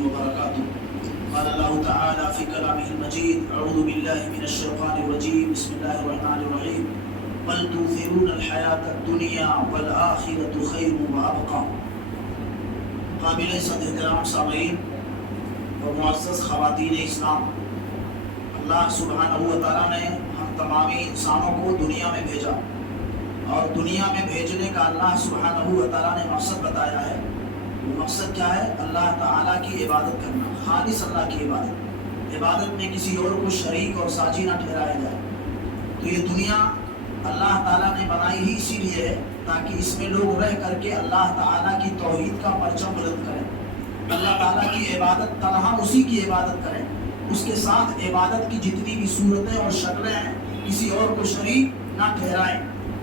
وبركاته. قال الله تعالى في كلامه المجيد: أعوذ بالله من الشيطان الرجيم، بسم الله الرحمن الرحيم. بل تؤثرون الحياة الدنيا والآخرة خير وأبقى. قابل صد احترام سامعین اور معزز خواتین اسلام، اللہ سبحانہ و تعالیٰ نے ہم تمامی انسانوں کو دنیا میں بھیجا، اور دنیا میں بھیجنے کا اللہ سبحانہ و تعالیٰ نے مقصد بتایا ہے. وہ مقصد کیا ہے؟ اللہ تعالیٰ کی عبادت کرنا، خالص اللہ کی عبادت. عبادت میں کسی اور کو شریک اور ساجی نہ ٹھہرایا جائے. تو یہ دنیا اللہ تعالیٰ نے بنائی ہی اسی لیے ہے تاکہ اس میں لوگ رہ کر کے اللہ تعالیٰ کی توحید کا پرچم بلند کریں، اللہ تعالیٰ کی عبادت تنہا اسی کی عبادت کریں، اس کے ساتھ عبادت کی جتنی بھی صورتیں اور شکلیں ہیں کسی اور کو شریک نہ ٹھہرائیں.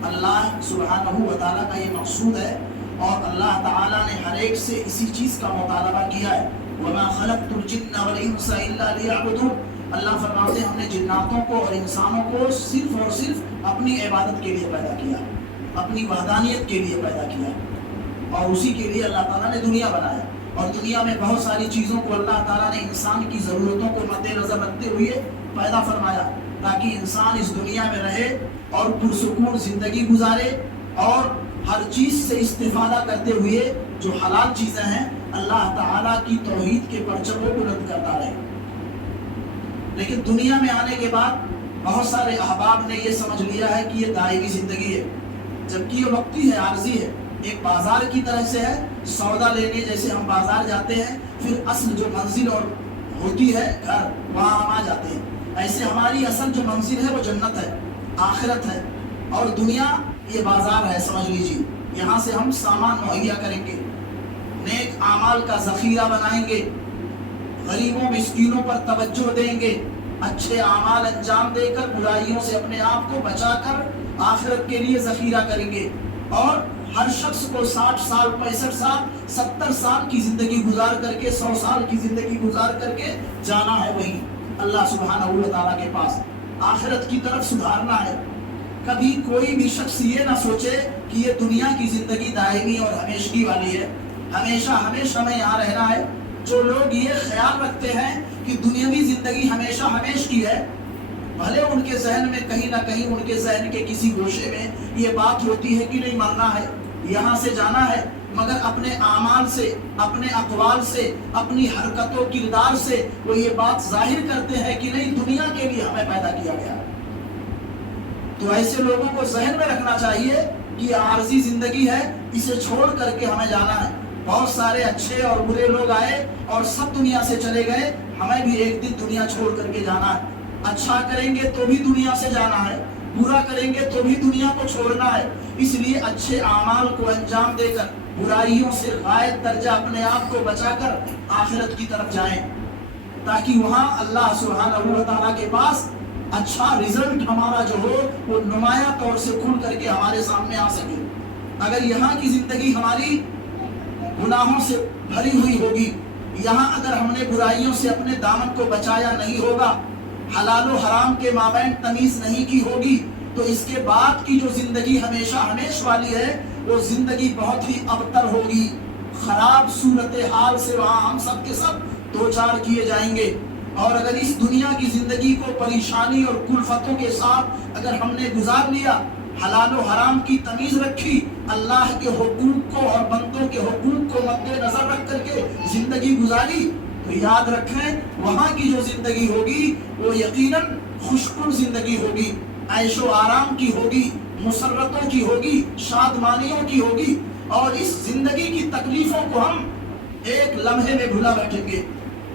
اللہ سبحانہ و تعالیٰ کا یہ مقصود ہے، اور اللہ تعالیٰ نے ہر ایک سے اسی چیز کا مطالبہ کیا ہے. وَمَا خَلَقْتُ الْجِنَّ وَالْإِنسَ إِلَّا لِيَعْبُدُونِ. اللہ فرماتے ہیں ہم نے جناتوں کو اور انسانوں کو صرف اور صرف اپنی عبادت کے لیے پیدا کیا، اپنی وحدانیت کے لیے پیدا کیا، اور اسی کے لیے اللہ تعالیٰ نے دنیا بنایا. اور دنیا میں بہت ساری چیزوں کو اللہ تعالیٰ نے انسان کی ضرورتوں کو مد نظر رکھتے ہوئے پیدا فرمایا تاکہ انسان اس دنیا میں رہے اور پرسکون زندگی گزارے، اور ہر چیز سے استفادہ کرتے ہوئے جو حلال چیزیں ہیں اللہ تعالیٰ کی توحید کے پرچم کو بلند کرتا رہے. لیکن دنیا میں آنے کے بعد بہت سارے احباب نے یہ سمجھ لیا ہے کہ یہ دائمی زندگی ہے، جبکہ یہ وقتی ہے، عارضی ہے. ایک بازار کی طرح سے ہے، سودا لینے جیسے ہم بازار جاتے ہیں پھر اصل جو منزل اور ہوتی ہے گھر وہاں ہم آ جاتے ہیں، ایسے ہماری اصل جو منزل ہے وہ جنت ہے، آخرت ہے. اور دنیا یہ بازار ہے، سمجھ لیجیے. یہاں سے ہم سامان مہیا کریں گے، نیک اعمال کا ذخیرہ بنائیں گے، غریبوں مسکینوں پر توجہ دیں گے، اچھے اعمال انجام دے کر برائیوں سے اپنے آپ کو بچا کر آخرت کے لیے ذخیرہ کریں گے. اور ہر شخص کو 60 سال 65 سال 70 سال کی زندگی گزار کر کے 100 سال کی زندگی گزار کر کے جانا ہے وہی اللہ سبحانہ و تعالیٰ کے پاس، آخرت کی طرف سدھارنا ہے. کبھی کوئی بھی شخص یہ نہ سوچے کہ یہ دنیا کی زندگی دائمی اور ہمیشگی والی ہے، ہمیشہ میں یہاں رہنا ہے. جو لوگ یہ خیال رکھتے ہیں کہ دنیاوی زندگی ہمیشہ کی ہے، بھلے ان کے ذہن میں کہیں نہ کہیں ان کے ذہن کے کسی گوشے میں یہ بات ہوتی ہے کہ نہیں مرنا ہے، یہاں سے جانا ہے، مگر اپنے اعمال سے، اپنے اقوال سے، اپنی حرکت و کردار سے وہ یہ بات ظاہر کرتے ہیں کہ نہیں دنیا کے لیے ہمیں پیدا کیا گیا. تو ایسے لوگوں کو ذہن میں رکھنا چاہیے کہ یہ عارضی زندگی ہے، اسے چھوڑ کر کے ہمیں جانا ہے. بہت سارے اچھے اور برے لوگ آئے اور سب دنیا سے چلے گئے، ہمیں بھی ایک دن دنیا چھوڑ کر کے جانا ہے. اچھا کریں گے تو بھی دنیا سے جانا ہے، برا کریں گے تو بھی دنیا کو چھوڑنا ہے. اس لیے اچھے اعمال کو انجام دے کر برائیوں سے غائب درجہ اپنے آپ کو بچا کر آخرت کی طرف جائیں، تاکہ وہاں اللہ سبحانہ و تعالیٰ کے پاس اچھا رزلٹ ہمارا جو ہو وہ نمایاں طور سے کھل کر کے ہمارے سامنے آ سکے. اگر یہاں کی زندگی ہماری گناہوں سے بھری ہوئی ہوگی، یہاں اگر ہم نے برائیوں سے اپنے دامن کو بچایا نہیں ہوگا، حلال و حرام کے مابین تمیز نہیں کی ہوگی، تو اس کے بعد کی جو زندگی ہمیشہ والی ہے وہ زندگی بہت ہی ابتر ہوگی. خراب صورتحال سے وہاں ہم سب کے سب دوچار کیے جائیں گے. اور اگر اس دنیا کی زندگی کو پریشانی اور کلفتوں کے ساتھ اگر ہم نے گزار لیا، حلال و حرام کی تمیز رکھی، اللہ کے حقوق کو اور بندوں کے حقوق کو مد نظر رکھ کر کے زندگی گزاری، تو یاد رکھیں وہاں کی جو زندگی ہوگی وہ یقیناً خوشکن زندگی ہوگی، عیش و آرام کی ہوگی، مسرتوں کی ہوگی، شادمانیوں کی ہوگی. اور اس زندگی کی تکلیفوں کو ہم ایک لمحے میں بھلا بیٹھیں گے.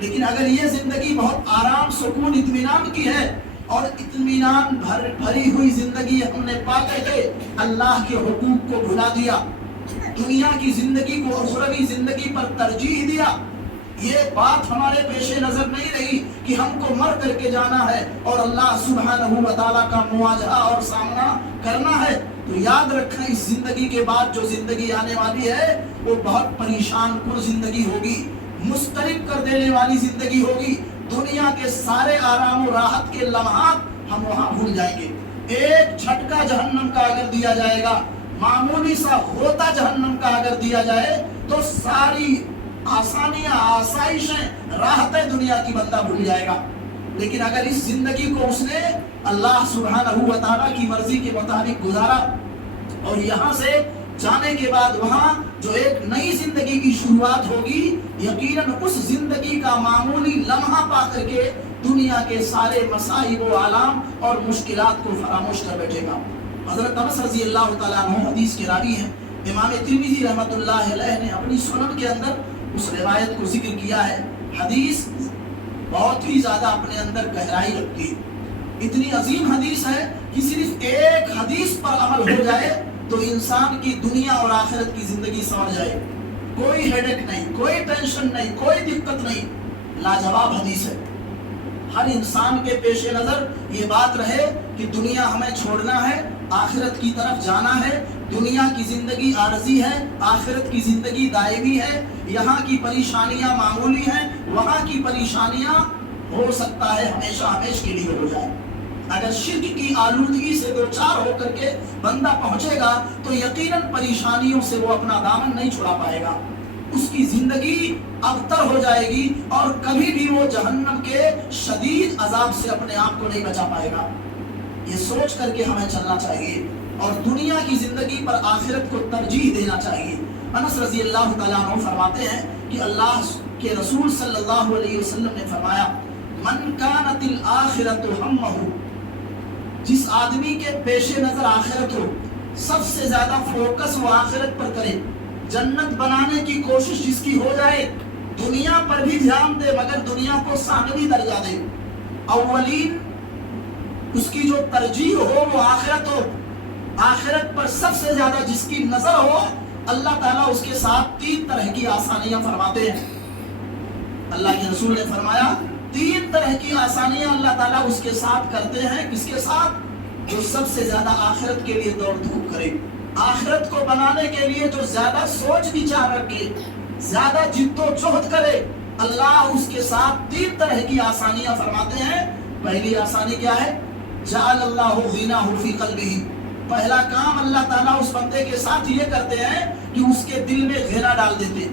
لیکن اگر یہ زندگی بہت آرام، سکون، اطمینان کی ہے، اور اطمینان بھری ہوئی زندگی ہم نے پا کر کے اللہ کے حقوق کو بھلا دیا، دنیا کی زندگی کو اخروی زندگی پر ترجیح دیا، یہ بات ہمارے پیش نظر نہیں رہی کہ ہم کو مر کر کے جانا ہے اور اللہ سبحانہ و تعالیٰ کا مواجہہ اور سامنا کرنا ہے، تو یاد رکھیں اس زندگی کے بعد جو زندگی آنے والی ہے وہ بہت پریشان کن زندگی ہوگی، مضطرب کر دینے والی زندگی ہوگی. دنیا کے سارے آرام و راحت کے لمحات ہم وہاں بھول جائیں گے. ایک جھٹکا جہنم کا اگر دیا جائے گا، معمولی سا ہوتا جہنم کا اگر دیا جائے تو ساری آسانیاں، آسائش ہیں، راحتیں دنیا کی بندہ بھول جائے گا۔ لیکن اگر اس زندگی کو اس نے اللہ سبحانہ و تعالیٰ کی مرضی کے مطابق گزارا اور یہاں سے جانے کے بعد وہاں جو ایک نئی زندگی کی شروعات ہوگی، یقیناً اس زندگی کا معمولی لمحہ پا کر کے دنیا کے سارے مصائب و آلام اور مشکلات کو فراموش کر بیٹھے گا۔ حضرت انس رضی اللہ تعالیٰ عنہ حدیث کے راوی ہیں۔ امام ترمذی رحمۃ اللہ علیہ نے اپنی سنن کے اندر اس روایت کو ذکر کیا ہے۔ حدیث بہت ہی زیادہ اپنے اندر گہرائی رکھتی ہے، اتنی عظیم حدیث ہے کہ صرف ایک حدیث پر عمل ہو جائے تو انسان کی دنیا اور آخرت کی زندگی سمجھ جائے، کوئی ہیڈک نہیں، کوئی ٹینشن نہیں، کوئی دقت نہیں، لاجواب حدیث ہے۔ ہر انسان کے پیش نظر یہ بات رہے کہ دنیا ہمیں چھوڑنا ہے، آخرت کی طرف جانا ہے۔ دنیا کی زندگی عارضی ہے، آخرت کی زندگی دائمی ہے۔ یہاں کی پریشانیاں معمولی ہیں، وہاں کی پریشانیاں ہو سکتا ہے ہمیشہ ہمیش کے لیے ہو جائے۔ اگر شرک کی آلودگی سے دوچار ہو کر کے بندہ پہنچے گا تو یقیناً پریشانیوں سے وہ اپنا دامن نہیں چھڑا پائے گا، اس کی زندگی ابتر ہو جائے گی اور کبھی بھی وہ جہنم کے شدید عذاب سے اپنے آپ کو نہیں بچا پائے گا۔ یہ سوچ کر کے ہمیں چلنا چاہیے اور دنیا کی زندگی پر آخرت کو ترجیح دینا چاہیے۔ انس رضی اللہ تعالیٰ عنہ فرماتے ہیں کہ اللہ کے رسول صلی اللہ علیہ وسلم نے فرمایا، من کانت الآخرۃ ہمہ، جس آدمی کے پیش نظر آخرت ہو، سب سے زیادہ فوکس وہ آخرت پر کرے، جنت بنانے کی کوشش جس کی ہو جائے، دنیا پر بھی دھیان دے مگر دنیا کو ثانوی درجہ دے، اولین اس کی جو ترجیح ہو وہ آخرت ہو، آخرت پر سب سے زیادہ جس کی نظر ہو، اللہ تعالیٰ اس کے ساتھ 3 طرح کی آسانیاں فرماتے ہیں۔ اللہ کے رسول نے فرمایا 3 طرح کی آسانیاں اللہ تعالیٰ اس کے ساتھ کرتے ہیں۔ کس کے ساتھ؟ جو سب سے زیادہ آخرت کے لیے دوڑ دھوپ کرے، آخرت کو بنانے کے لیے جو زیادہ سوچ وچار رکھے، زیادہ جد و جہد کرے، اللہ اس کے ساتھ 3 طرح کی آسانیاں فرماتے ہیں۔ پہلی آسانی کیا ہے؟ جعل اللہ غناہ فی قلبہ، پہلا کام اللہ تعالیٰ اس بندے کے ساتھ یہ کرتے ہیں کہ اس کے دل میں غنا ڈال دیتے،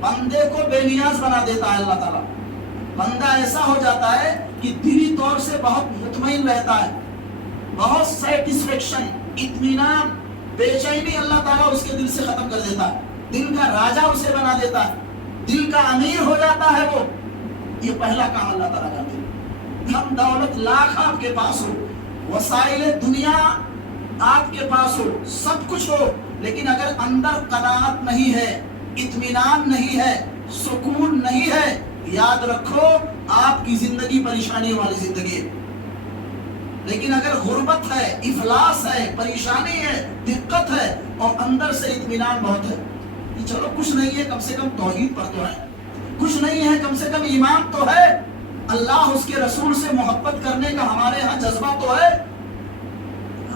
بندے کو بے نیاز بنا دیتا ہے اللہ تعالیٰ۔ بندہ ایسا ہو جاتا ہے کہ دلی طور سے بہت مطمئن رہتا ہے، بہت سیٹسفیکشن، اطمینان، بے چینی اللہ تعالیٰ اس کے دل سے ختم کر دیتا ہے، دل کا راجہ اسے بنا دیتا ہے، دل کا امیر ہو جاتا ہے وہ۔ یہ پہلا کام اللہ تعالیٰ کرتے ہیں۔ ہم دولت لاکھ آپ کے پاس ہو، وسائل دنیا آپ کے پاس ہو، سب کچھ ہو، لیکن اگر اندر قناعت نہیں ہے، اطمینان نہیں ہے، سکون نہیں ہے، یاد رکھو آپ کی زندگی پریشانی والی زندگی ہے۔ لیکن اگر غربت ہے، افلاس ہے، پریشانی ہے، دقت ہے اور اندر سے اطمینان بہت ہے کہ چلو کچھ نہیں ہے، کم سے کم توحید پر تو ہے، کچھ نہیں ہے کم سے کم ایمان تو ہے، اللہ اس کے رسول سے محبت کرنے کا ہمارے ہاں جذبہ تو ہے،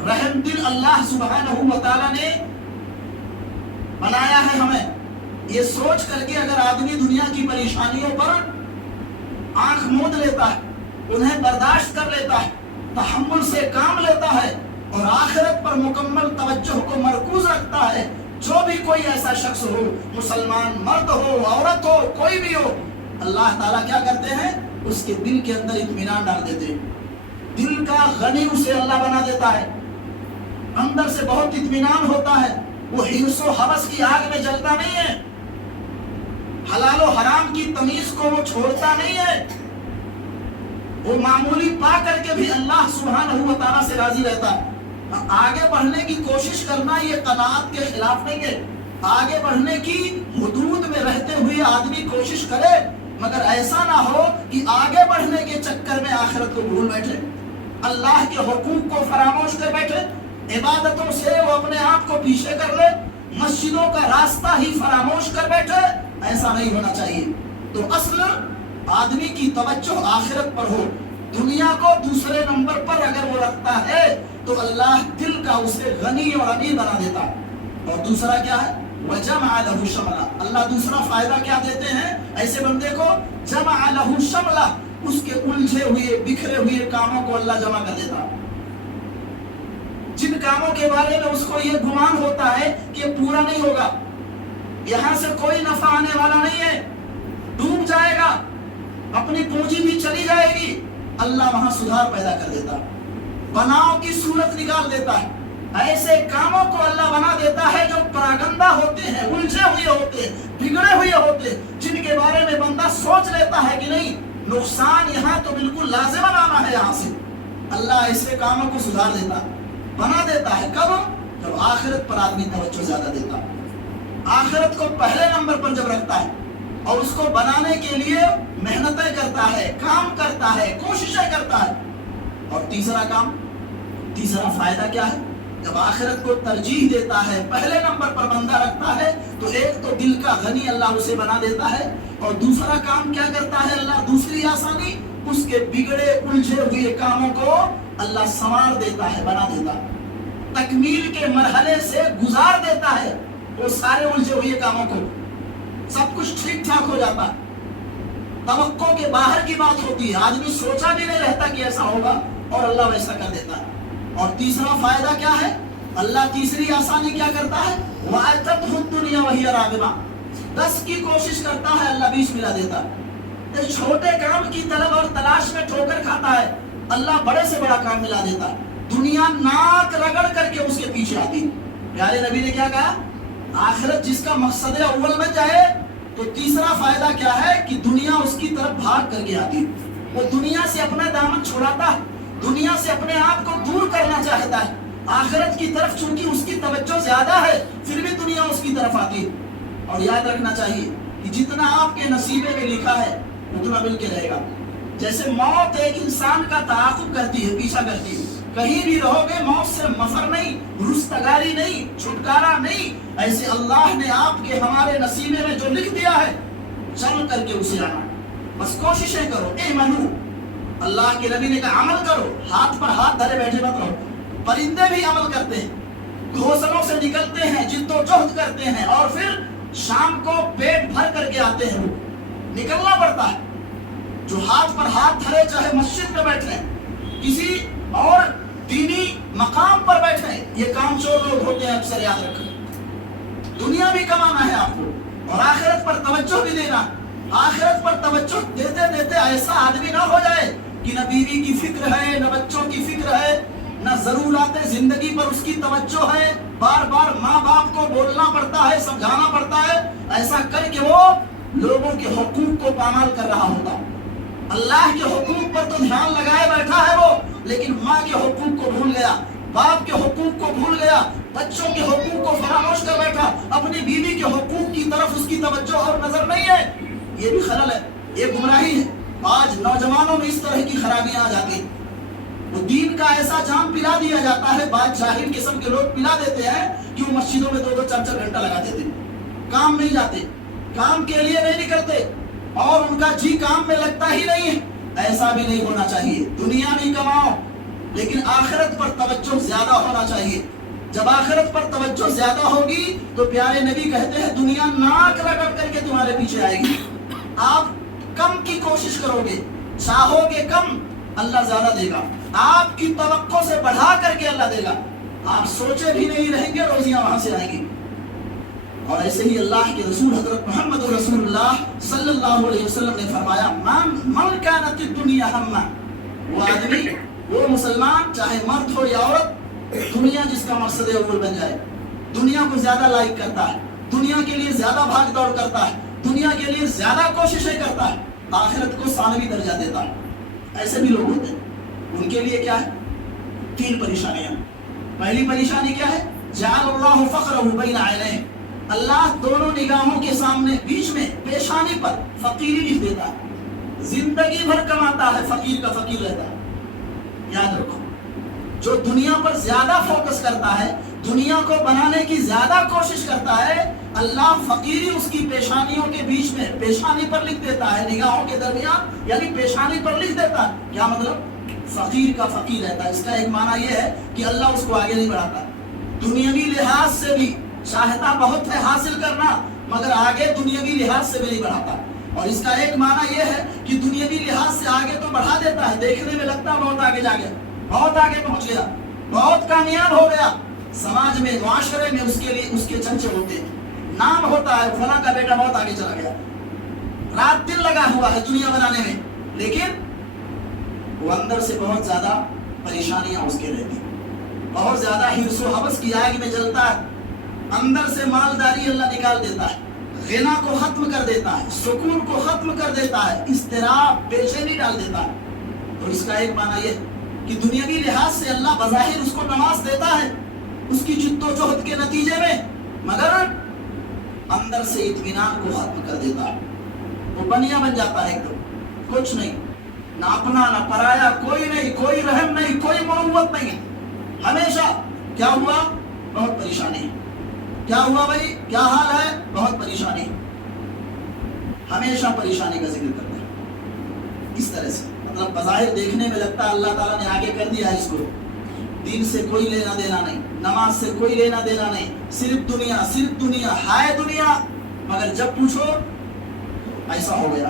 رحم دل اللہ سبحانہ و تعالیٰ نے بنایا ہے ہمیں۔ یہ سوچ کر کے اگر آدمی دنیا کی پریشانیوں پر آنکھ موند لیتا ہے، انہیں برداشت کر لیتا ہے، تحمل سے کام لیتا ہے اور آخرت پر مکمل توجہ کو مرکوز رکھتا ہے، جو بھی کوئی ایسا شخص ہو، مسلمان مرد ہو، عورت ہو، کوئی بھی ہو، اللہ تعالیٰ کیا کرتے ہیں؟ اس کے دل کے اندر اطمینان ڈال دیتے ہیں، دل کا غنی اسے اللہ بنا دیتا ہے، اندر سے بہت اطمینان ہوتا ہے، وہ حرص و ہوس کی آگ میں جلتا نہیں ہے، حلال و حرام کی تمیز کو وہ چھوڑتا نہیں ہے، وہ معمولی پا کر کے بھی اللہ سبحانہ و تعالیٰ سے راضی رہتا ہے۔ آگے بڑھنے کی کوشش کرنا یہ قناعت کے خلاف نہیں ہے، آگے بڑھنے کی حدود میں رہتے ہوئے آدمی کوشش کرے، مگر ایسا نہ ہو کہ آگے بڑھنے کے چکر میں آخرت کو بھول بیٹھے، اللہ کے حقوق کو فراموش کر بیٹھے، عبادتوں سے وہ اپنے آپ کو پیچھے کر لے، مسجدوں کا راستہ ہی فراموش کر بیٹھے۔ ایسا نہیں ہونا چاہیے۔ تو اصل آدمی کی توجہ آخرت پر ہو، دنیا کو دوسرے نمبر پر اگر وہ رکھتا ہے تو اللہ دل کا اسے غنی اور امیر بنا دیتا ہے۔ اور دوسرا کیا ہے؟ وَجَمَعَ لَهُ شَمْلًا، اللہ دوسرا فائدہ کیا دیتے ہیں ایسے بندے کو؟ جَمَعَ لَهُ شَمْلًا، اس کے الجھے ہوئے بکھرے ہوئے کاموں کو اللہ جمع کر دیتا ہے۔ جن کاموں کے بارے میں اس کو یہ گمان ہوتا ہے کہ پورا نہیں ہوگا، یہاں سے کوئی نفع آنے والا نہیں ہے، ڈوب اپنی پونجی بھی چلی جائے گی، اللہ وہاں سدھار پیدا کر دیتا، بناؤ کی صورت نکال دیتا ہے۔ ایسے کاموں کو اللہ بنا دیتا ہے جو پراگندہ ہوتے ہیں، الجھے ہوئے ہوتے ہیں، بگڑے ہوئے ہوتے ہیں، جن کے بارے میں بندہ سوچ لیتا ہے کہ نہیں نقصان یہاں تو بالکل لازماً آنا ہے یہاں سے، اللہ ایسے کاموں کو سدھار دیتا، بنا دیتا ہے۔ کب؟ جب آخرت پر آدمی توجہ زیادہ دیتا، آخرت کو پہلے نمبر پر جب رکھتا ہے اور اس کو بنانے کے لیے محنتیں کرتا ہے، کام کرتا ہے، کوششیں کرتا ہے۔ اور تیسرا فائدہ کیا ہے؟ جب آخرت کو ترجیح دیتا ہے، پہلے نمبر پر بندہ رکھتا ہے، تو ایک تو دل کا غنی اللہ اسے بنا دیتا ہے، اور دوسرا کام کیا کرتا ہے اللہ؟ دوسری آسانی، اس کے بگڑے الجھے ہوئے کاموں کو اللہ سنوار دیتا ہے، بنا دیتا ہے، تکمیل کے مرحلے سے گزار دیتا ہے وہ سارے الجھے ہوئے کاموں کو، سب کچھ ٹھیک ٹھاک ہو جاتا ہے، توقع کے باہر کی بات ہوتی ہے، آدمی سوچا بھی نہیں رہتا کہ ایسا ہوگا اور اللہ ویسا کر دیتا ہے۔ اور تیسرا فائدہ کیا ہے؟ اللہ تیسری آسانی کیا کرتا ہے؟ وَأَتَتْهُ الدُّنْيَا وَهِيَ رَاغِمَةٌ، 10 کی کوشش کرتا ہے اللہ 20 ملا دیتا ہے، چھوٹے کام کی طلب اور تلاش میں ٹھوکر کھاتا ہے، اللہ بڑے سے بڑا کام ملا دیتا ہے، دنیا ناک رگڑ کر کے اس کے پیچھے آتی۔ پیارے نبی نے کیا کہا؟ آخرت جس کا مقصد اول بن جائے تو تیسرا فائدہ کیا ہے کہ دنیا اس کی طرف بھاگ کر کے آتی، وہ دنیا سے اپنا دامن چھڑاتا ہے، دنیا سے اپنے آپ کو دور کرنا چاہتا ہے، آخرت کی طرف چونکہ اس کی توجہ زیادہ ہے پھر بھی دنیا اس کی طرف آتی۔ اور یاد رکھنا چاہیے کہ جتنا آپ کے نصیبے میں لکھا ہے اتنا مل کے رہے گا۔ جیسے موت ایک انسان کا تعاقب کرتی ہے، پیچھا کرتی ہے، کہیں بھی رہو گے موت سے مفر نہیں، رستگاری نہیں، چھٹکارا نہیں، ایسے اللہ نے آپ کے ہمارے نصیبے میں جو لکھ دیا ہے چل کر کے اسے آنا، بس کوششیں کرو، اعملوا، اللہ کے نبی نے کہا عمل کرو، ہاتھ پر ہاتھ دھرے بیٹھے مت رہو۔ پرندے بھی عمل کرتے ہیں، گھونسلوں سے نکلتے ہیں، جد و جہد کرتے ہیں، اور پھر شام کو پیٹ بھر کر کے آتے ہیں، وہ نکلنا پڑتا ہے۔ جو ہاتھ پر ہاتھ دھرے چاہے مسجد میں بیٹھے کسی اور دینی مقام پر بیٹھے، یہ کام چور لوگ ہوتے ہیں، اکثر یاد رکھیں۔ دنیا بھی کمانا ہے آپ کو اور آخرت پر توجہ بھی دینا، آخرت پر توجہ دیتے دیتے ایسا آدمی نہ ہو جائے کہ نہ بیوی کی فکر ہے، نہ بچوں کی فکر ہے، نہ ضرورات زندگی پر اس کی توجہ ہے، بار بار ماں باپ کو بولنا پڑتا ہے، سمجھانا پڑتا ہے، ایسا کر کے وہ لوگوں کے حقوق کو پامال کر رہا ہوتا۔ اللہ کے حقوق پر تو دھیان لگائے بیٹھا ہے وہ، لیکن ماں کے حقوق کو بھول گیا، باپ کے حقوق کو بھول گیا، بچوں کے حقوق کو فراموش کر بیٹھا، اپنی بیوی کے حقوق کی طرف اس کی توجہ اور نظر نہیں ہے۔ یہ بھی خلل ہے، یہ گمراہی ہے۔ آج نوجوانوں میں اس طرح کی خرابیاں آ جاتی ہیں، وہ دین کا ایسا جام پلا دیا جاتا ہے، بعض جاہل قسم کے لوگ پلا دیتے ہیں کہ وہ مسجدوں میں 2-2 4-4 گھنٹہ لگا دیتے ہیں، کام نہیں جاتے، کام کے لیے نہیں نکلتے، اور ان کا جی کام میں لگتا ہی نہیں ہے۔ ایسا بھی نہیں ہونا چاہیے۔ دنیا نہیں کماؤ لیکن آخرت پر توجہ زیادہ ہونا چاہیے۔ جب آخرت پر توجہ زیادہ ہوگی تو پیارے نبی کہتے ہیں دنیا ناک رگڑ کر کے تمہارے پیچھے آئے گی۔ آپ کم کی کوشش کرو گے، چاہو گے کم، اللہ زیادہ دے گا، آپ کی توقع سے بڑھا کر کے اللہ دے گا، آپ سوچے بھی نہیں رہیں گے، روزیاں وہاں سے آئیں گی۔ اور ایسے ہی اللہ کے رسول حضرت محمد رسول اللہ صلی اللہ علیہ وسلم نے فرمایا من کانت الدنیا ہمہ، وہ آدمی، وہ مسلمان چاہے مرد ہو یا عورت، دنیا جس کا مقصد اول بن جائے، دنیا کو زیادہ لائک کرتا ہے، دنیا کے لیے زیادہ بھاگ دوڑ کرتا ہے، دنیا کے لیے زیادہ کوششیں کرتا ہے، آخرت کو ثانوی درجہ دیتا ہے۔ ایسے بھی لوگ ہوتے ہیں، ان کے لیے کیا ہے؟ 3 پریشانیاں۔ پہلی پریشانی کیا ہے؟ جعل اللہ فقرہ بین عینیہ، اللہ دونوں نگاہوں کے سامنے بیچ میں پیشانی پر فقیری لکھ دیتا ہے، زندگی بھر کماتا ہے، فقیر کا فقیر رہتا ہے۔ یاد رکھو، جو دنیا پر زیادہ فوکس کرتا ہے، دنیا کو بنانے کی زیادہ کوشش کرتا ہے، اللہ فقیری اس کی پیشانیوں کے بیچ میں پیشانی پر لکھ دیتا ہے، نگاہوں کے درمیان یعنی پیشانی پر لکھ دیتا ہے۔ کیا مطلب؟ فقیر کا فقیر رہتا ہے۔ اس کا ایک معنی یہ ہے کہ اللہ اس کو آگے نہیں بڑھاتا، دنیاوی لحاظ سے بھی چاہتا بہت ہے حاصل کرنا، مگر آگے دنیاوی لحاظ سے بھی نہیں بڑھاتا۔ اور اس کا ایک معنی یہ ہے کہ دنیاوی لحاظ سے آگے تو بڑھا دیتا ہے، دیکھنے میں لگتا ہے بہت آگے جا گیا، بہت آگے پہنچ گیا، بہت کامیاب ہو گیا، سماج میں، معاشرے میں اس کے لیے اس کے چرچے ہوتے ہیں، نام ہوتا ہے فلاں کا بیٹا بہت آگے چلا گیا، رات دن لگا ہوا ہے دنیا بنانے میں، لیکن وہ اندر سے بہت زیادہ پریشانیاں اس کے رہتی ہیں، بہت زیادہ حرص و حوث کی آگ میں جلتا ہے، اندر سے مالداری اللہ نکال دیتا ہے، غنا کو ختم کر دیتا ہے، سکون کو ختم کر دیتا ہے، اضطراب بے چینی ڈال دیتا ہے۔ اور اس کا ایک معنی یہ کہ دنیاوی لحاظ سے اللہ بظاہر اس کو نواز دیتا ہے اس کی جد و جہد کے نتیجے میں، مگر اندر سے اطمینان کو ختم کر دیتا ہے، وہ بنیا بن جاتا ہے ایک دم، کچھ نہیں، نہ اپنا نہ پرایا، کوئی نہیں، کوئی رحم نہیں، کوئی مروت نہیں ہے، ہمیشہ کیا ہوا؟ بہت پریشانی، کیا ہوا بھائی؟ کیا حال ہے؟ بہت پریشانی، ہمیشہ پریشانی کا ذکر کرتا ہے اس طرح سے، مطلب بظاہر دیکھنے میں لگتا ہے اللہ تعالیٰ نے آگے کر دیا ہے اس کو، دین سے کوئی لینا دینا نہیں، نماز سے کوئی لینا دینا نہیں، صرف دنیا، صرف دنیا، ہائے دنیا، مگر جب پوچھو ایسا ہو گیا،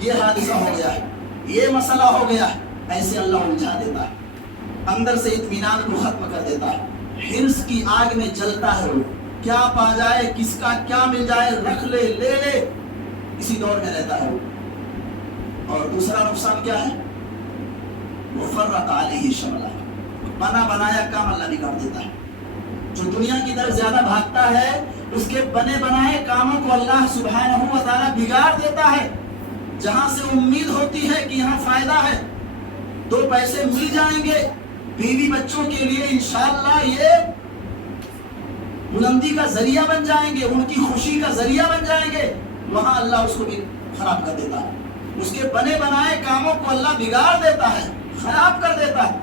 یہ حادثہ ہو گیا ہے، یہ مسئلہ ہو گیا ہے، ایسے اللہ الجھا دیتا ہے، اندر سے اطمینان کو ختم کر دیتا ہے، حرص کی آگ میں جلتا ہے، وہ کیا پا جائے، کس کا کیا مل جائے، رکھ لے، لے لے، اسی دور میں رہتا ہے وہ۔ اور دوسرا نقصان کیا ہے؟ وہ فرت علیہ شملہ، بنا بنایا کام اللہ بگاڑ دیتا ہے، جو دنیا کی طرف زیادہ بھاگتا ہے اس کے بنے بنائے کاموں کو اللہ سبحانہ و تعالیٰ بگاڑ دیتا ہے، جہاں سے امید ہوتی ہے کہ یہاں فائدہ ہے، دو پیسے مل جائیں گے، بیوی بچوں کے لیے انشاءاللہ یہ بلندی کا ذریعہ بن جائیں گے، ان کی خوشی کا ذریعہ بن جائیں گے، وہاں اللہ اس کو بھی خراب کر دیتا ہے، اس کے بنے بنائے کاموں کو اللہ بگاڑ دیتا ہے، خراب کر دیتا ہے۔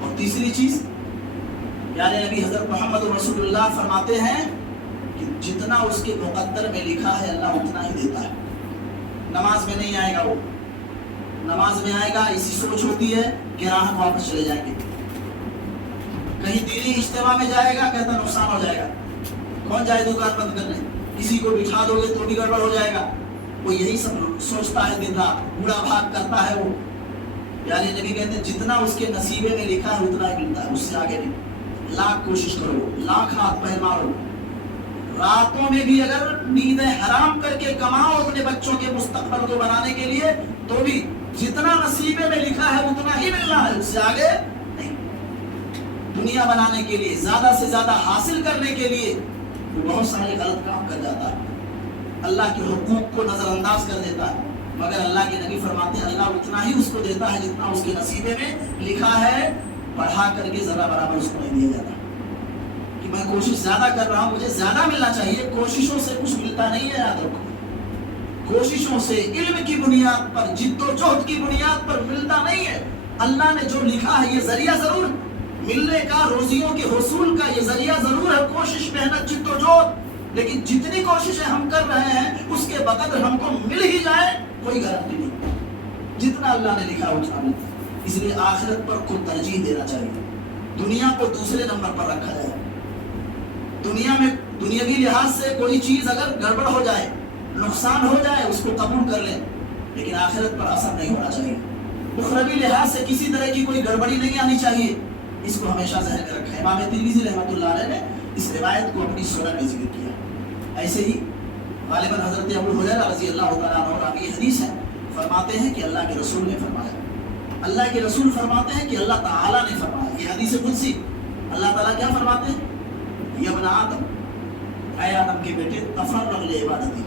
اور تیسری چیز، یعنی نبی حضرت محمد رسول اللہ فرماتے ہیں کہ جتنا اس کے مقدر میں لکھا ہے اللہ اتنا ہی دیتا ہے۔ نماز میں نہیں آئے گا، وہ نماز میں آئے گا اسی سوچ ہوتی ہے کہ راہ واپس چلے جائیں گے، کہیں دینی اجتماع میں جائے گا کہتا نقصان ہو جائے گا، کون جائے دکان بند کرنے، کسی کو بٹھا دو گے تو بھی گڑبڑ ہو جائے گا، وہ یہی سب سوچتا ہے دن رات، بوڑھا بھاگ کرتا ہے وہ، یعنی نبی کہتے ہیں جتنا اس کے نصیبے میں لکھا ہے اتنا ہی ملتا ہے، اس سے آگے نہیں، لاکھ کوشش کرو، لاکھ ہاتھ پیر مارو، راتوں میں بھی اگر نیندیں حرام کر کے کماؤ اپنے بچوں کے مستقبل کو بنانے کے لیے، تو بھی جتنا نصیبے میں لکھا ہے اتنا ہی ملنا ہے، اس سے آگے نہیں۔ دنیا بنانے کے لیے، زیادہ سے زیادہ حاصل کرنے کے لیے وہ بہت سارے غلط کام کر جاتا ہے، اللہ کے حقوق کو نظر انداز کر دیتا ہے، مگر اللہ کے نبی فرماتے ہیں اللہ اتنا ہی اس کو دیتا ہے جتنا اس کے نصیبے میں لکھا ہے، بڑھا کر کے ذرا برابر اس کو نہیں دیا جاتا کہ میں کوشش زیادہ کر رہا ہوں مجھے زیادہ ملنا چاہیے، کوششوں سے کچھ ملتا نہیں ہے، یاد رکھو، کوششوں سے، علم کی بنیاد پر، جد و جہد کی بنیاد پر ملتا نہیں ہے، اللہ نے جو لکھا ہے یہ ذریعہ ضرور ملنے کا، روزیوں کے حصول کا یہ ذریعہ ضرور ہے، کوشش، محنت، جد و جہد، لیکن جتنی کوششیں ہم کر رہے ہیں اس کے بقدر ہم کو مل ہی جائے کوئی گارنٹی نہیں، جتنا اللہ نے لکھا اتنا ملتا ہے، اس لیے آخرت پر کو ترجیح دینا چاہیے، دنیا کو دوسرے نمبر پر رکھا جائے، دنیا میں دنیاوی لحاظ سے کوئی چیز اگر گڑبڑ ہو جائے، نقصان ہو جائے، اس کو قبول کر لیں، لیکن آخرت پر اثر نہیں ہونا چاہیے، اخروی لحاظ سے کسی طرح کی کوئی گڑبڑی نہیں آنی چاہیے، اس کو ہمیشہ ذہن میں رکھیں۔ امام ترمذی رحمۃ اللہ علیہ نے اس روایت کو اپنی سنن میں ذکر کیا، ایسے ہی غالباً حضرت ابو ہریرہ رضی اللہ تعالیٰ عنہ راوی حدیث ہے، فرماتے ہیں کہ اللہ کے رسول نے فرمایا، اللہ کے رسول فرماتے ہیں کہ اللہ تعالیٰ نے فرمایا، یہ حدیث قدسی، اللہ تعالیٰ کیا فرماتے ہیں؟ یا ابن آدم، اے آدم کے بیٹے، تفرغ لعبادتی،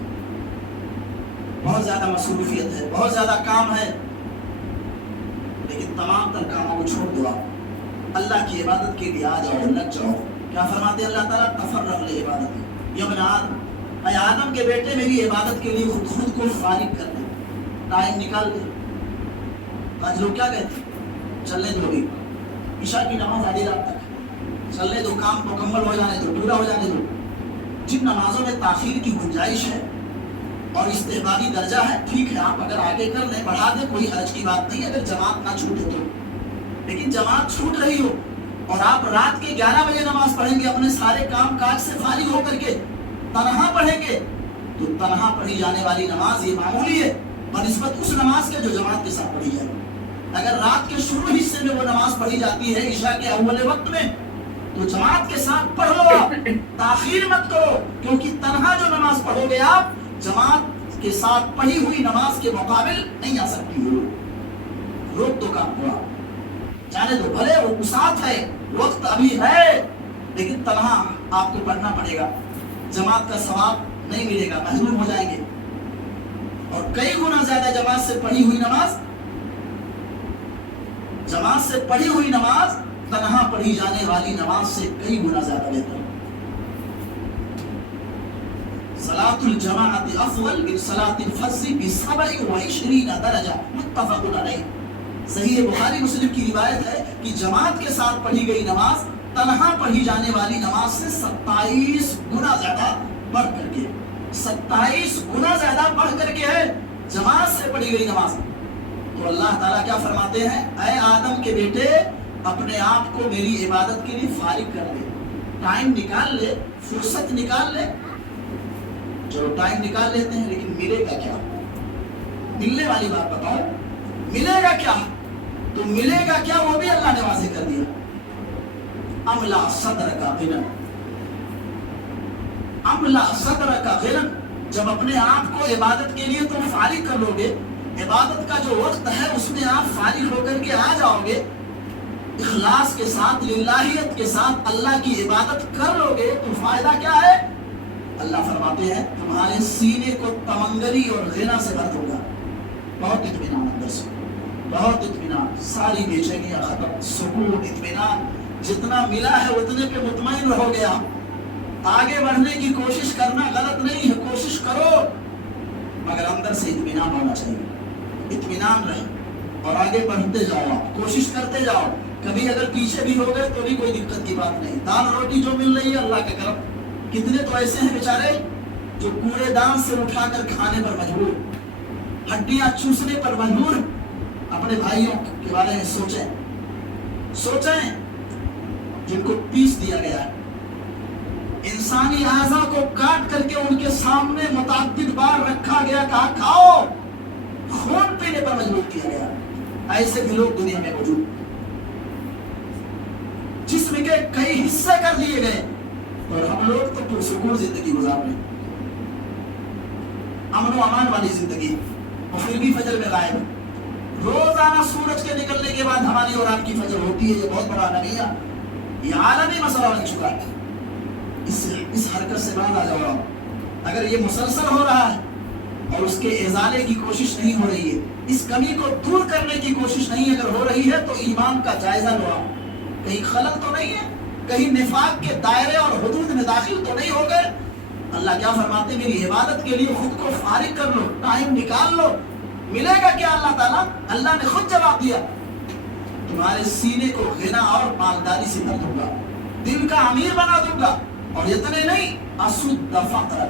بہت زیادہ مصروفیت ہے، بہت زیادہ کام ہے، لیکن تمام تر کاموں کو چھوڑ دو، اللہ کی عبادت کے لیے آ جاؤ، لگ جاؤ۔ کیا فرماتے ہیں اللہ تعالیٰ؟ تفرغ لعبادتی، یا ابن آدم، اے آدم کے بیٹے، میری عبادت کے لیے خود کو فارغ کر دے، ٹائم نکال دے۔ آج لوگ کیا کہتے ہیں؟ چلنے دو بھی، عشاء کی نماز آدھی رات تک، چلنے دو، کام مکمل ہو جانے دو، پورا ہو جانے دو۔ جن نمازوں میں تاخیر کی گنجائش ہے اور استحبابی درجہ ہے، ٹھیک ہے، آپ اگر آگے کر لیں، بڑھا دیں، کوئی حرج کی بات نہیں اگر جماعت نہ چھوٹے تو، لیکن جماعت چھوٹ رہی ہو اور آپ رات کے 11 بجے نماز پڑھیں گے، اپنے سارے کام کاج سے فارغ ہو کر کے تنہا پڑھیں گے، تو تنہا پڑھی جانے والی نماز یہ معمولی ہے بنسبت اس نماز کے جو جماعت کے ساتھ پڑھی جائے۔ اگر رات کے شروع حصے میں وہ نماز پڑھی جاتی ہے عشاء کے اول وقت میں، تو جماعت کے ساتھ پڑھ لو، آپ تاخیر مت کرو، کیونکہ تنہا جو نماز پڑھو گے آپ، جماعت کے ساتھ پڑھی ہوئی نماز کے مقابل نہیں آ سکتی ہو. روک دو کام تھوڑا، جانے دو، بھلے وہ وسعت ہے، وقت ابھی ہے، لیکن تنہا آپ کو پڑھنا پڑے گا. جماعت کا ثواب نہیں ملے گا، محروم ہو جائیں گے. اور کئی گنا زیادہ جماعت سے پڑھی ہوئی نماز تنہا پڑھی جانے والی نماز سے کئی گنا زیادہ بہتر. صلاۃ الجماعت افضل من صلاۃ الفرض ب27 درجہ، متفق علیہ. صحیح بخاری مسلم کی روایت ہے کہ جماعت کے ساتھ پڑھی گئی نماز تنہا پڑھی جانے والی نماز سے 27 گنا زیادہ بڑھ کر کے 27 گنا زیادہ بڑھ کر کے ہے جماعت سے پڑھی گئی نماز. تو اللہ تعالیٰ کیا فرماتے ہیں؟ اے آدم کے بیٹے، اپنے آپ کو میری عبادت کے لیے فارغ کر لے، ٹائم نکال لے، فرصت نکال لے. چلو ٹائم نکال لیتے ہیں، لیکن ملے گا کیا؟ ملنے والی بات بتاؤ، ملے گا کیا؟ تو ملے گا کیا وہ بھی اللہ نے واضح کر دیا. املا صدر کا غنا، املا صدر کا غنا. جب اپنے آپ کو عبادت کے لیے تم فارغ کر لو گے، عبادت کا جو وقت ہے اس میں آپ فارغ ہو کر کے آ جاؤ گے، اخلاص کے ساتھ، للہیت کے ساتھ اللہ کی عبادت کر لو گے، تو فائدہ کیا ہے؟ اللہ فرماتے ہیں تمہارے سینے کو تمنگری اور غنا سے بھر دوں گا. بہت اطمینان اندر سے، بہت اطمینان، ساری بے چینیاں ختم، سکون، اطمینان. جتنا ملا ہے اتنے پہ مطمئن رہو گے. آپ آگے بڑھنے کی کوشش کرنا غلط نہیں ہے، کوشش کرو، مگر اندر سے اطمینان ہونا چاہیے. اطمینان رہے اور آگے بڑھتے جاؤ، آپ کوشش کرتے جاؤ. کبھی اگر پیچھے بھی ہو گئے تو بھی کوئی دقت کی بات نہیں. دال روٹی جو مل رہی ہے اللہ کا کرم. کتنے تو ایسے ہیں بیچارے جو کوڑے دان سے اٹھا کر کھانے پر مجبور، ہڈیاں چوسنے پر مجبور. اپنے بھائیوں کے بارے میں سوچیں جن کو پیس دیا گیا ہے، انسانی اعضاء کو کاٹ کر کے ان کے سامنے متعدد بار رکھا گیا، کہا کھاؤ، خون پینے پر مجبور کیا گیا. ایسے بھی لوگ دنیا میں موجود، جسم کے کئی حصے کر دیے گئے اور ہم لوگ تو پرسکون زندگی گزار رہے ہیں، امن و امان والی زندگی، اور پھر بھی فجر میں غائب. روزانہ سورج کے نکلنے کے بعد ہماری اور آپ کی فجر ہوتی ہے. یہ بہت بڑا نبیہ، یہ عالمی مسئلہ بن چکا ہے. اس حرکت سے بعد آ جاؤ. اگر یہ مسلسل ہو رہا ہے اور اس کے ازالے کی کوشش نہیں ہو رہی ہے، اس کمی کو دور کرنے کی کوشش نہیں اگر ہو رہی ہے، تو ایمان کا جائزہ لو. کہیں خلل تو نہیں ہے؟ کہیں نفاق کے دائرے اور حدود میں داخل تو نہیں ہو گئے؟ اللہ کیا فرماتے؟ میری عبادت کے لیے خود کو فارغ کر لو، ٹائم نکال لو. ملے گا کیا؟ اللہ تعالیٰ، اللہ نے خود جواب دیا، تمہارے سینے کو غنا اور مالداری سے بھر دوں گا، دل کا امیر بنا دوں گا. اور اتنے نہیں، اسد فقر،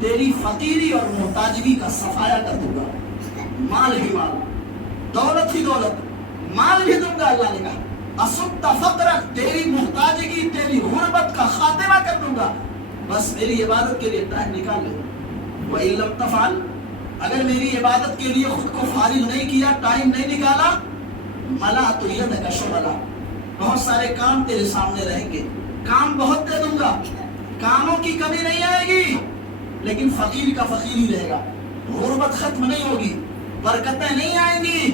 تیری فقیری اور محتاجگی کا صفایا کر دوں گا. مال ہی مال، دولت ہی دولت، مال بھی دوں گا. اللہ نے کہا اسد فقر، تیری محتاجگی، تیری غربت کا خاتمہ کر دوں گا. بس میری عبادت کے لیے ٹائم نکال لے. وَإِن لَمْ تَفْعَلْ، اگر میری عبادت کے لیے خود کو فارغ نہیں کیا، ٹائم نہیں نکالا، مَلَأْتُ يَدَكَ شُغَلًا، بہت سارے کام تیرے سامنے رہیں گے، کام بہت دے دوں گا، کاموں کی کمی نہیں آئے گی، لیکن فقیر کا فقیر ہی رہے گا. غربت ختم نہیں ہوگی، برکتیں نہیں آئیں گی.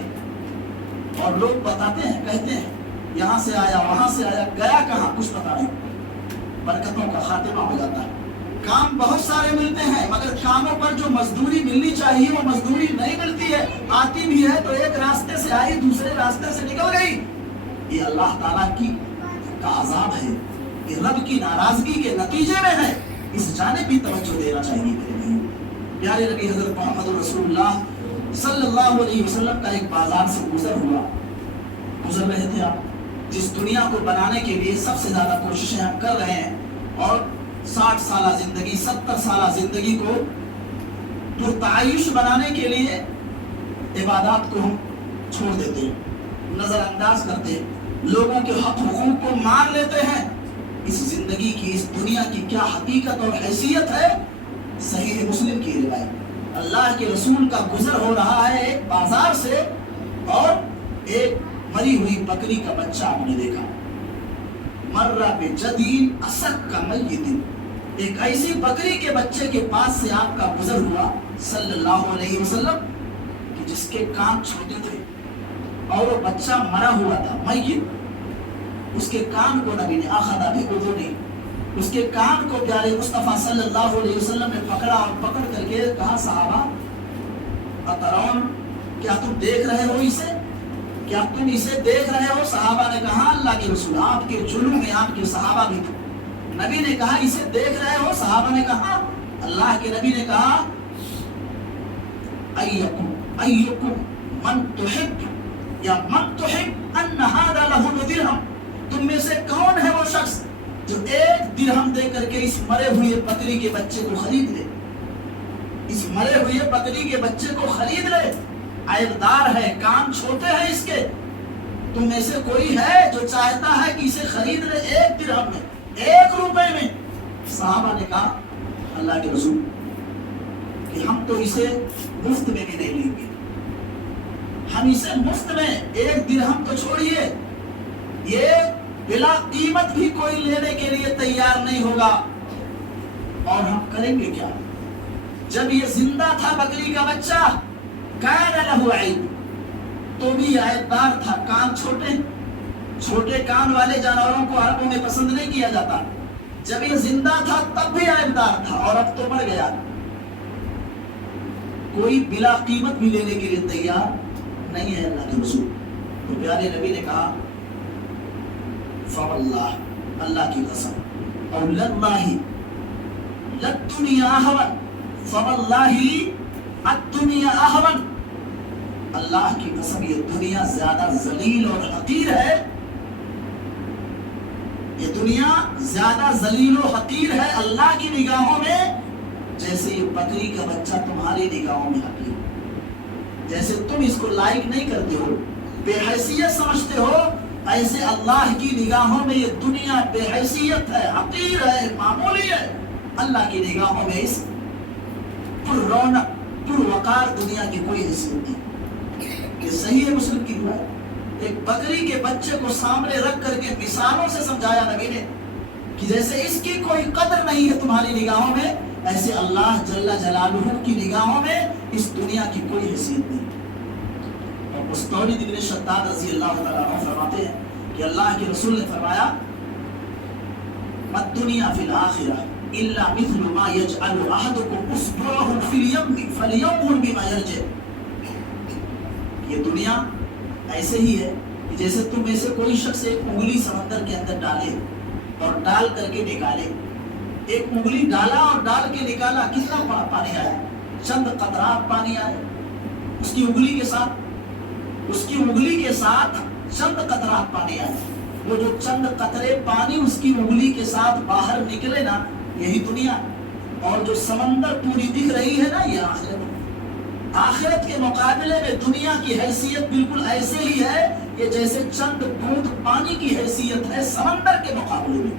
اور لوگ بتاتے ہیں، کہتے ہیں یہاں سے آیا، وہاں سے آیا، گیا کہاں کچھ پتا نہیں. برکتوں کا خاتمہ ہو جاتا ہے. کام بہت سارے ملتے ہیں، مگر کاموں پر جو مزدوری ملنی چاہیے وہ مزدوری نہیں ملتی ہے. آتی بھی ہے تو ایک راستے سے آئی، دوسرے راستے سے نکل گئی. یہ اللہ تعالیٰ کا عذاب ہے، یہ رب کی ناراضگی کے نتیجے میں ہے. اس جانب بھی توجہ دینا چاہیے میرے بھائی. پیارے نبی حضرت محمد رسول اللہ صلی اللہ علیہ وسلم کا ایک بازار سے گزر رہے تھے آپ. جس دنیا کو بنانے کے لیے سب سے زیادہ کوششیں ہم کر رہے ہیں، اور 60 سالہ زندگی، 70 سالہ زندگی کو پرتعیش بنانے کے لیے عبادات کو ہم چھوڑ دیتے ہیں، نظر انداز کرتے ہیں، لوگوں کے حق حقوق کو مان لیتے ہیں. اس زندگی کی، اس دنیا کی کیا حقیقت اور حیثیت ہے؟ صحیح مسلم کی روایت، اللہ کے رسول کا گزر ہو رہا ہے ایک بازار سے، اور ایک مری ہوئی بکری کا بچہ آپ نے دیکھا. مرہ بجدین اسک کا میت، ایک ایسی بکری کے بچے کے پاس سے آپ کا گزر ہوا صلی اللہ علیہ وسلم کہ جس کے کان چھوٹے تھے اور وہ بچہ مرا ہوا تھا میت، اس کے کان کو نبی نے اخذ بأذنہ، اس کے کان کو پیارے مصطفیٰ صلی اللہ علیہ وسلم نے پکڑا اور پکڑ کر کے کہا صحابہ اترون، کیا تم دیکھ رہے ہو اسے؟ کیا تم اسے دیکھ رہے ہو؟ صحابہ نے کہا اللہ کے رسول، آپ کے جلوم میں آپ کے صحابہ بھی تھے۔ نبی نے کہا اسے دیکھ رہے ہو؟ صحابہ نے کہا، اللہ کے نبی نے کہا ایکم من تحب یا من تحب ان ھذا لہ درہم، تم میں سے کون ہے وہ شخص جو 1 درہم دے کر کے اس مرے ہوئے بکری کے بچے کو خرید لے، اس مرے ہوئے بکری کے بچے کو خرید لے، عیبدار ہے، کان چھوٹے ہیں اس کے، تم میں سے کوئی ہے جو چاہتا ہے کہ اسے خرید لے 1 درہم میں، 1 روپے میں؟ صحابہ نے کہا اللہ کے رسول کہ ہم تو اسے مفت میں بھی نہیں لیں گے، ہم اسے مفت میں 1 درہم تو چھوڑیے، یہ بلا قیمت بھی کوئی لینے کے لیے تیار نہیں ہوگا، اور ہم کریں گے کیا؟ جب یہ زندہ تھا بکری کا بچہ کان لہ عیب، تو بھی عیبدار تھا، کان چھوٹے کان والے جانوروں کو عربوں میں پسند نہیں کیا جاتا، جب یہ زندہ تھا تب بھی عیبدار تھا، اور اب تو مر گیا، کوئی بلا قیمت بھی لینے کے لیے تیار نہیں ہے اللہ کے رسول۔ تو پیارے نبی نے کہا فواللہ، اللہ کی قسم، اور للہ للدنیا اہون، فواللہ الدنیا اہون، اللہ کی قسم یہ دنیا زیادہ ذلیل اور حقیر ہے، یہ دنیا زیادہ ذلیل و حقیر ہے اللہ کی نگاہوں میں، جیسے یہ بکری کا بچہ تمہاری نگاہوں میں حقیر، جیسے تم اس کو لائق نہیں کرتے ہو، بے حیثیت سمجھتے ہو، ایسے اللہ کی نگاہوں میں یہ دنیا بے حیثیت ہے، حقیر ہے، معمولی ہے، اللہ کی نگاہوں میں اس پر رونق پر وقار دنیا کی کوئی حیثیت نہیں۔ یہ صحیح مسلم کی روایت، ایک بکری کے بچے کو سامنے رکھ کر کے مثالوں سے سمجھایا نبی نے کہ جیسے اس کی کوئی قدر نہیں ہے تمہاری نگاہوں میں، ایسے اللہ جل جلالہ کی نگاہوں میں اس دنیا کی کوئی حیثیت نہیں۔ اور مستورد ابن شداد رضی اللہ تعالیٰ عنہ فرماتے ہیں کہ اللہ کے رسول نے فرمایا الدنیا فی الآخرہ الا مثل ما یجعل احدکم اصبعہ فی الیم فلینظر بما یرجع، یہ دنیا ایسے ہی ہے کہ جیسے تم میں سے کوئی شخص ایک انگلی سمندر کے اندر ڈالے اور ڈال کر کے نکالے، ایک انگلی ڈالا اور ڈال کے نکالا، کتنا پانی آیا؟ چند قطرات پانی آئے، اس کی انگلی کے ساتھ چند قطرات پانی آئے، وہ جو چند قطرے پانی اس کی انگلی کے ساتھ باہر نکلے نا، یہی دنیا، اور جو سمندر پوری دکھ رہی ہے نا، یہ آخرت، آخرت کے مقابلے میں دنیا کی حیثیت بالکل ایسے ہی ہے کہ جیسے چند بوند پانی کی حیثیت ہے سمندر کے مقابلے میں۔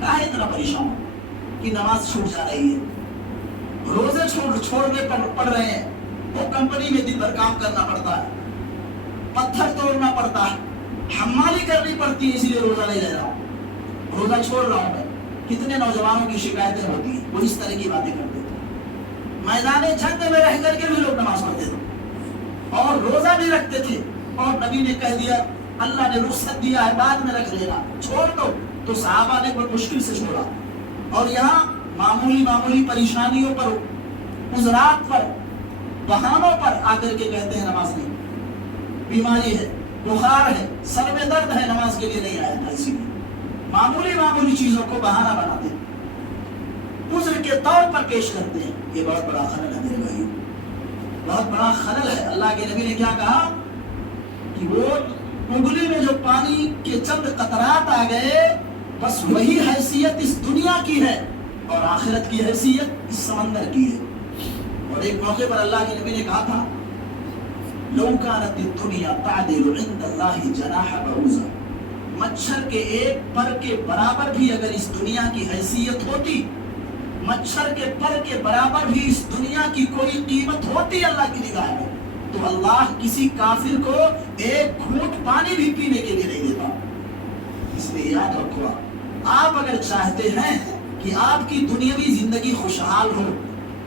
کہاں اتنا پریشان کہ نماز چھوٹ جا رہی ہے، روزے چھوڑنے پڑ رہے ہیں، وہ کمپنی میں دن بھر کام کرنا پڑتا ہے، پتھر توڑنا پڑتا ہے، حمالی کرنی پڑتی ہے، اسی لیے روزہ نہیں رہ رہا ہوں، روزہ چھوڑ رہا ہوں میں۔ کتنے نوجوانوں کی شکایتیں ہوتی ہیں، وہ اس طرح کی باتیں کرتے تھے، میدان جنگ میں رہ کر کے بھی لوگ نماز پڑھتے تھے اور روزہ بھی رکھتے تھے، اور نبی نے کہہ دیا، اللہ نے رخصت دیا ہے بعد میں رکھ لینا، چھوڑ دو، تو صحابہ نے بڑی مشکل سے چھوڑا۔ اور یہاں معمولی پریشانیوں پر، عذرات پر، بہانوں پر آ کر کے کہتے ہیں نماز نہیں، بیماری ہے، بخار ہے، سر میں درد ہے، نماز کے لیے نہیں آیا تھا، اسی لیے معمولی چیزوں کو بہانہ بناتے ہیں، عذر کے طور پر پیش کرتے ہیں۔ یہ بہت بڑا خلل ہے میرے بھائی، بہت بڑا خلل ہے۔ اللہ کے نبی نے کیا کہا کہ وہ انگلی میں جو پانی کے چند قطرات آ گئے، بس وہی حیثیت اس دنیا کی ہے، اور آخرت کی حیثیت اس سمندر کی ہے۔ اور ایک موقع پر اللہ کے نبی نے کہا تھا لو کانت الدنیا تعدل عند اللہ جناح بعوضہ، مچھر کے ایک پر کے برابر بھی اگر اس دنیا کی حیثیت ہوتی، مچھر کے پر کے برابر بھی اس دنیا کی کوئی قیمت ہوتی اللہ کی نگاہ میں، تو اللہ کسی کافر کو ایک گھونٹ پانی بھی پینے کے لیے نہیں دیتا۔ اس لیے یاد رکھو، آپ اگر چاہتے ہیں کہ آپ کی دنیاوی زندگی خوشحال ہو،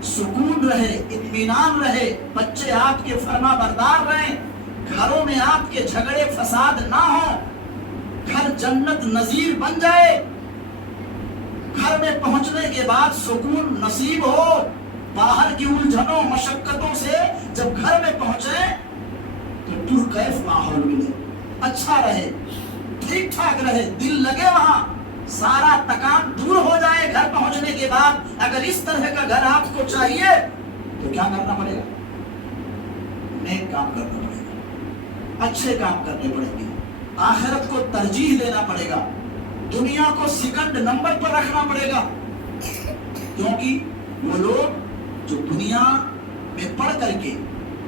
سکون رہے، اطمینان رہے، بچے آپ کے فرما بردار رہیں، گھروں میں آپ کے جھگڑے فساد نہ ہوں، گھر جنت نظیر بن جائے، گھر میں پہنچنے کے بعد سکون نصیب ہو، باہر کی الجھنوں مشقتوں سے جب گھر میں پہنچے تو پرکیف ماحول ملے، اچھا رہے، ٹھیک ٹھاک رہے، دل لگے وہاں، سارا تکان دور ہو جائے گھر پہنچنے کے بعد۔ اگر اس طرح کا گھر آپ کو چاہیے تو کیا کرنا پڑے گا؟ نیک کام کرنا پڑے گا، اچھے کام کرنے پڑیں گے، آخرت کو ترجیح دینا پڑے گا، دنیا کو سیکنڈ نمبر پر رکھنا پڑے گا، کیونکہ وہ لوگ جو دنیا میں پڑھ کر کے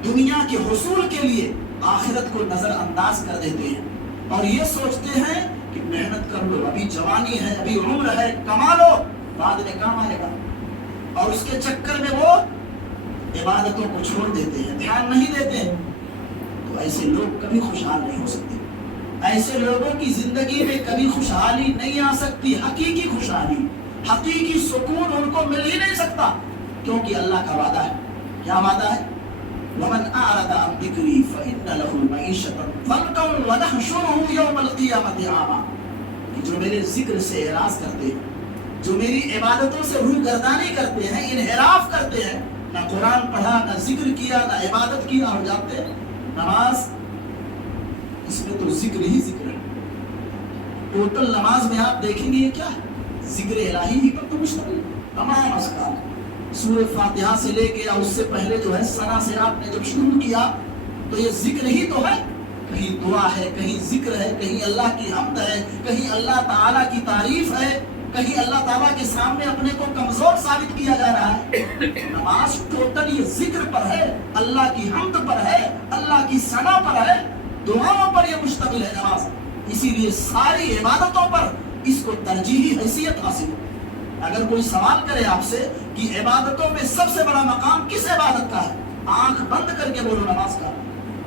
دنیا کے حصول کے لیے آخرت کو نظر انداز کر دیتے ہیں اور یہ سوچتے ہیں کہ محنت کر لو، ابھی جوانی ہے، ابھی عمر ہے، کما لو، بعد میں کام آئے گا، اور اس کے چکر میں وہ عبادتوں کو چھوڑ دیتے ہیں، دھیان نہیں دیتے ہیں۔ تو ایسے لوگ کبھی خوشحال نہیں ہو سکتے، ایسے لوگوں کی زندگی میں کبھی خوشحالی نہیں آ سکتی، حقیقی خوشحالی، حقیقی سکون ان کو مل ہی نہیں سکتا، کیونکہ اللہ کا وعدہ ہے۔ کیا وعدہ ہے؟ وَمَنْ أَعْرَضَ عَنْ ذِكْرِي فَإِنَّ لَهُ مَعِيشَةً ضَنْكًا وَنَحْشُرُهُ يَوْمَ الْقِيَامَةِ أَعْمَىٰ، کہ جو میرے ذکر سے اعراض کرتے ہیں، جو میری عبادتوں سے روگردانی کرتے ہیں، انحراف کرتے ہیں، نہ قرآن پڑھا، نہ ذکر کیا، نہ عبادت کیا، اور جاتے ہیں نماز، اس میں تو ذکر ہی ذکر ہے، ٹوٹل نماز میں آپ دیکھیں گے یہ کیا ہے؟ ذکر الہی ہی پر تو مشتمل تمام اذکار، سورہ فاتحہ سے لے کے اس سے پہلے جو ہے ثنا سے آپ نے جب شروع کیا تو یہ ذکر ہی تو ہے، کہیں دعا ہے، کہیں ذکر ہے، کہیں اللہ کی حمد ہے، کہیں اللہ تعالیٰ کی تعریف ہے، کہیں اللہ تعالیٰ کے سامنے اپنے کو کمزور ثابت کیا جا رہا ہے۔ نماز ٹوٹل یہ ذکر پر ہے، اللہ کی حمد پر ہے، اللہ کی ثنا پر ہے، دعاؤں پر یہ مشتمل ہے نماز، اسی لیے ساری عبادتوں پر اس کو ترجیحی حیثیت حاصل ہے۔ اگر کوئی سوال کرے آپ سے کہ عبادتوں میں سب سے بڑا مقام کس عبادت کا ہے، آنکھ بند کر کے بولو نماز کا۔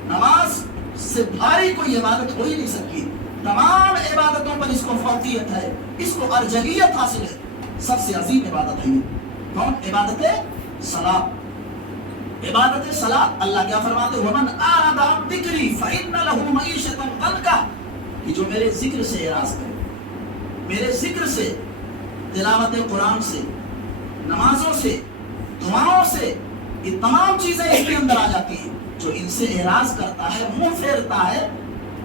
نماز سے بھاری کوئی عبادت ہو ہی نہیں سکتی، تمام عبادتوں پر اس کو فوقیت ہے، اس کو ارجحیت حاصل ہے، سب سے عظیم عبادت ہے یہ۔ کون؟ عبادت صلاۃ، عبادت صلاۃ۔ اللہ کیا فرماتے ہیں؟ وَمَنْ أَعْرَضَ عَنْ ذِكْرِي فَإِنَّ لَهُ مَعِيشَةً ضَنْكًا، کہ جو میرے ذکر سے اعراض کرے، میرے ذکر سے، تلاوت قرآن سے، نمازوں سے، دعاؤں سے، یہ تمام چیزیں اس کے اندر آ جاتی ہیں۔ جو ان سے اعراض کرتا ہے، منہ پھیرتا ہے،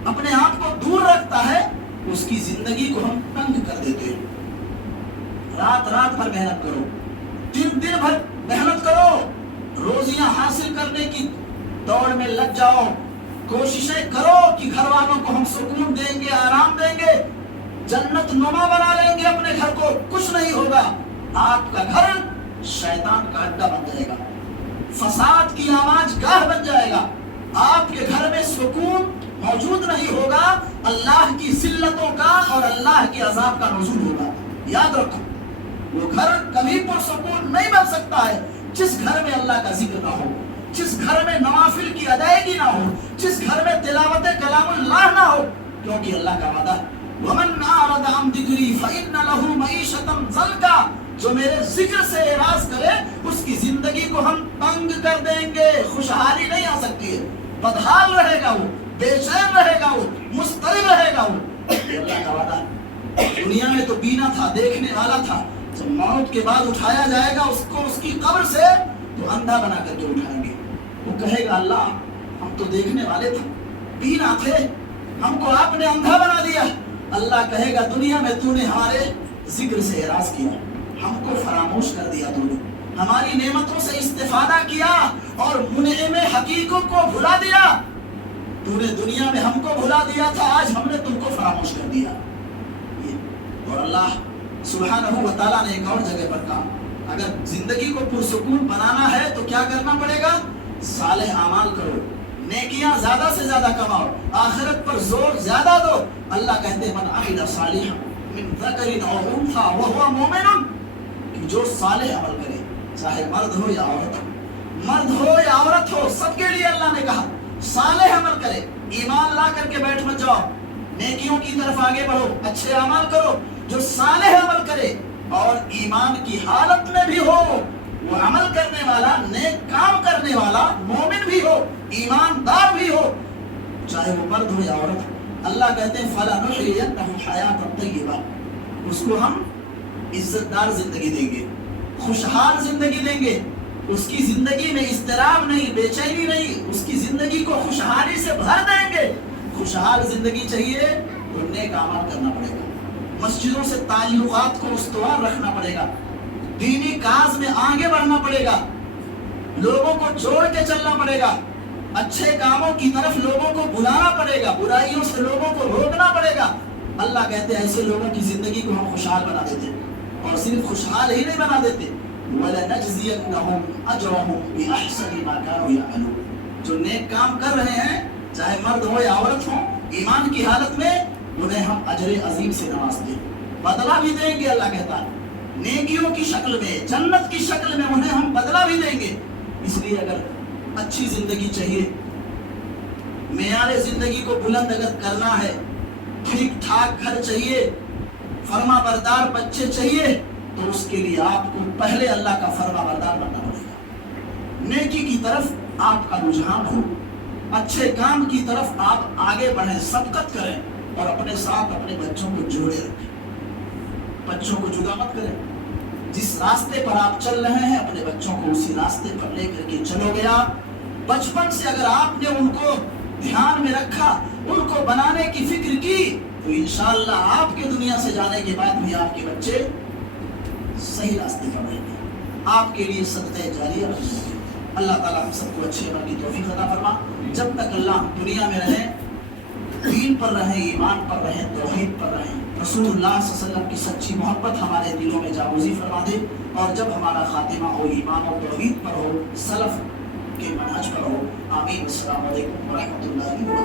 اپنے آپ کو دور رکھتا ہے، اس کی زندگی کو ہم تنگ کر دیتے ہیں۔ رات رات بھر محنت کرو، دن دن بھر محنت کرو، روزیاں حاصل کرنے کی دوڑ میں لگ جاؤ، کوششیں کرو کہ گھر والوں کو ہم سکون دیں گے، آرام دیں گے، جنت نما بنا لیں گے اپنے گھر کو، کچھ نہیں ہوگا، آپ کا گھر شیطان کا اڈا بن جائے گا، فساد کی آواز گاہ بن جائے گا، آپ کے گھر میں سکون موجود نہیں ہوگا، اللہ کی ذلتوں کا اور اللہ کے عذاب کا نزول ہوگا۔ یاد رکھو، وہ گھر کبھی پرسکون نہیں بن سکتا ہے جس گھر میں اللہ کا ذکر نہ ہو، جس گھر میں نوافل کی ادائیگی نہ ہو، جس گھر میں تلاوت کلام اللہ نہ ہو، کیونکہ اللہ کا وعدہ ہے وَمَنْ أَعْرَضَ عَنْ ذِكْرِي فَإِنَّ لَهُ مَعِيشَةً ضَنْكًا، جو میرے ذکر سے اعراض کرے اس کی زندگی کو ہم تنگ کر دیں گے، خوشحالی نہیں آ سکتی ہے، بدحال رہے گا وہ، بے چین رہے گا وہ، مضطرب رہے گا وہ۔ یہ اللہ کا وعدہ ہے۔ دنیا میں تو بینا تھا، دیکھنے والا تھا، جب موت کے بعد اٹھایا جائے گا اس کو اس کی قبر سے تو اندھا بنا کر کے اٹھائیں گے، وہ کہے گا اللہ ہم تو دیکھنے والے تھے، بینا تھے، ہم کو آپ نے اندھا بنا دیا۔ اللہ کہے گا دنیا میں تو نے ہمارے ذکر سے اعراض کیا، ہم کو فراموش کر دیا، تو نے ہماری نعمتوں سے استفادہ کیا اور منعم حقیقوں کو بھلا دیا، تو نے دنیا میں ہم کو بھلا دیا تھا، آج ہم نے تم کو فراموش کر دیا۔ اور اللہ سبحانہ و تعالیٰ نے ایک اور جگہ پر کہا اگر زندگی کو پرسکون بنانا ہے تو کیا کرنا پڑے گا؟ صالح اعمال کرو، نیکیاں زیادہ سے زیادہ کماؤ، آخرت پر زور زیادہ دو۔ اللہ کہتے ہیں من عمل صالحا من ذکر او انثى وهو مؤمن، کہ جو صالح عمل کرے، چاہے مرد ہو یا عورت ہو، مرد ہو یا عورت ہو، سب کے لیے اللہ نے کہا صالح عمل کرے، ایمان لا کر کے بیٹھ مت جاؤ، نیکیوں کی طرف آگے بڑھو، اچھے اعمال کرو۔ جو صالح عمل کرے اور ایمان کی حالت میں بھی ہو، وہ عمل کرنے والا، نیک کام کرنے والا مومن بھی ہو، ایماندار بھی ہو، چاہے وہ مرد ہو یا عورت، اللہ کہتے ہیں فَلَنُحْيِيَنَّهُ حَيَاةً طَيِّبَةً، اس کو ہم عزت دار زندگی دیں گے، خوشحال زندگی دیں گے، اس کی زندگی میں اضطراب نہیں، بے چینی نہیں، اس کی زندگی کو خوشحالی سے بھر دیں گے۔ خوشحال زندگی چاہیے تو نیک اعمال کرنا پڑے گا، مسجدوں سے تعلقات کو استوار رکھنا پڑے گا، دینی کاز میں آگے بڑھنا پڑے گا، لوگوں کو جوڑ کے چلنا پڑے گا، اچھے کاموں کی طرف لوگوں کو بلانا پڑے گا، برائیوں سے لوگوں کو روکنا پڑے گا۔ اللہ کہتے ہیں ایسے لوگوں کی زندگی کو ہم خوشحال بنا دیتے، اور صرف خوشحال ہی نہیں بنا دیتے، وَلَنَجْزِيَنَّهُمْ أَجْرَهُمْ بِأَحْسَنِ مَا كَانُوا يَعْمَلُونَ، جو نیک کام کر رہے ہیں چاہے مرد ہو یا عورت ہو، ایمان کی حالت میں، انہیں ہم اجر عظیم سے نوازتے ہیں، بدلہ بھی دیں گے۔ اللہ کہتا ہے نیکیوں کی شکل میں، جنت کی شکل میں انہیں ہم بدلہ بھی دیں گے۔ اس لیے اگر اچھی زندگی چاہیے، معیار زندگی کو بلند اگر کرنا ہے، ٹھیک ٹھاک گھر چاہیے، فرما بردار بچے چاہیے، تو اس کے لیے آپ کو پہلے اللہ کا فرما بردار بننا پڑے گا، نیکی کی طرف آپ کا رجحان ہو، اچھے کام کی طرف آپ آگے بڑھیں، سبقت کریں، اور اپنے ساتھ اپنے بچوں کو جوڑے رکھیں، بچوں کو جدا مت کریں۔ جس راستے پر آپ چل رہے ہیں اپنے بچوں کو اسی راستے پر لے کر کے چلو گیا۔ بچپن سے اگر آپ نے ان کو دھیان میں رکھا، ان کو بنانے کی فکر کی، تو انشاءاللہ آپ کے دنیا سے جانے کے بعد بھی آپ کے بچے صحیح راستے پر رہیں گے، آپ کے لیے صدقہ جاریہ بن جائے گا۔ اللہ تعالیٰ ہم سب کو اچھے عمل کی توفیق عطا فرما۔ جب تک اللہ دنیا میں رہیں، دین پر رہیں، ایمان پر رہیں، توحید پر رہیں، رسول اللہ صلی اللہ علیہ وسلم کی سچی محبت ہمارے دلوں میں جاگوزی فرما دے، اور جب ہمارا خاتمہ ہو ایمان و توحید پر ہو، سلف کے منہج پر ہو۔ آمین۔ السلام علیکم ورحمۃ اللہ وبرکاتہ۔